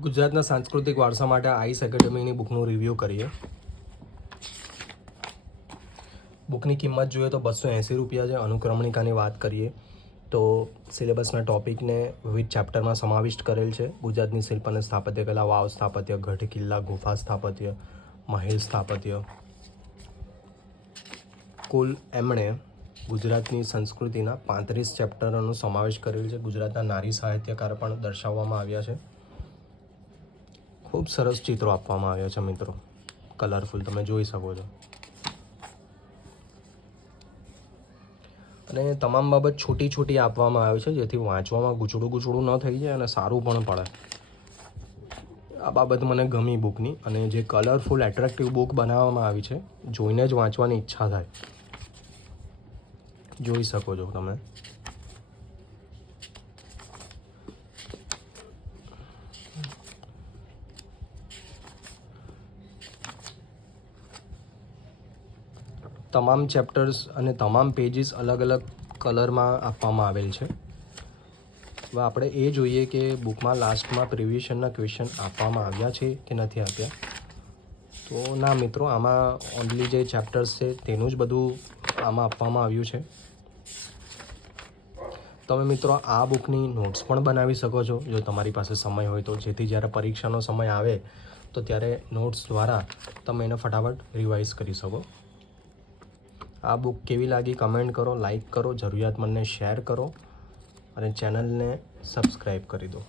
ગુજરાતના સાંસ્કૃતિક વારસા માટે આઈસ એકેડમીની બુકનું રિવ્યૂ કરીએ. બુકની કિંમત જોઈએ તો ₹280 છે. અનુક્રમણિકાની વાત કરીએ તો સિલેબસના ટોપિકને વિવિધ ચેપ્ટરમાં સમાવિષ્ટ કરેલ છે. ગુજરાતની શિલ્પ અને સ્થાપત્ય કલા, વાવ સ્થાપત્ય, ગઢ કિલ્લા, ગુફા સ્થાપત્ય, મહેલ સ્થાપત્ય. કુલ એમણે ગુજરાતની સંસ્કૃતિના 35 ચેપ્ટરોનો સમાવેશ કરેલ છે. ગુજરાતના નારી સાહિત્યકાર પણ દર્શાવવામાં આવ્યા છે. ખૂબ સરસ ચિત્રો આપવામાં આવ્યા છે મિત્રો, કલરફુલ તમે જોઈ શકો છો. અને તમામ બાબત છોટી છોટી આપવામાં આવે છે જેથી વાંચવામાં ગૂંચળું ન થઈ જાય અને સારું પણ પડે. આ બાબત મને ગમી બુકની. અને જે કલરફુલ એટ્રેક્ટિવ બુક બનાવવામાં આવી છે, જોઈને જ વાંચવાની ઈચ્છા થાય. જોઈ શકો છો તમે. તમામ ચેપ્ટર્સ અને તમામ પેજીસ અલગ અલગ કલરમાં આપવામાં આવેલ છે. હવે આપણે એ જોઈએ કે બુકમાં લાસ્ટમાં પ્રિવિઝનના ક્વેશ્ચન આપવામાં આવ્યા છે કે નથી આપ્યા. તો ના મિત્રો, આમાં ઓનલી જે ચેપ્ટર્સ છે તેનું જ બધું આમાં આપવામાં આવ્યું છે. તમે મિત્રો આ બુકની નોટ્સ પણ બનાવી શકો છો જો તમારી પાસે સમય હોય તો, જેથી જ્યારે પરીક્ષાનો સમય આવે તો ત્યારે નોટ્સ દ્વારા તમે એને ફટાફટ રિવાઇઝ કરી શકો. આ બુક કેવી લાગી કમેન્ટ કરો, લાઈક કરો, જરૂરિયાતમંદને શેર કરો અને ચેનલને સબસ્ક્રાઈબ કરી દો.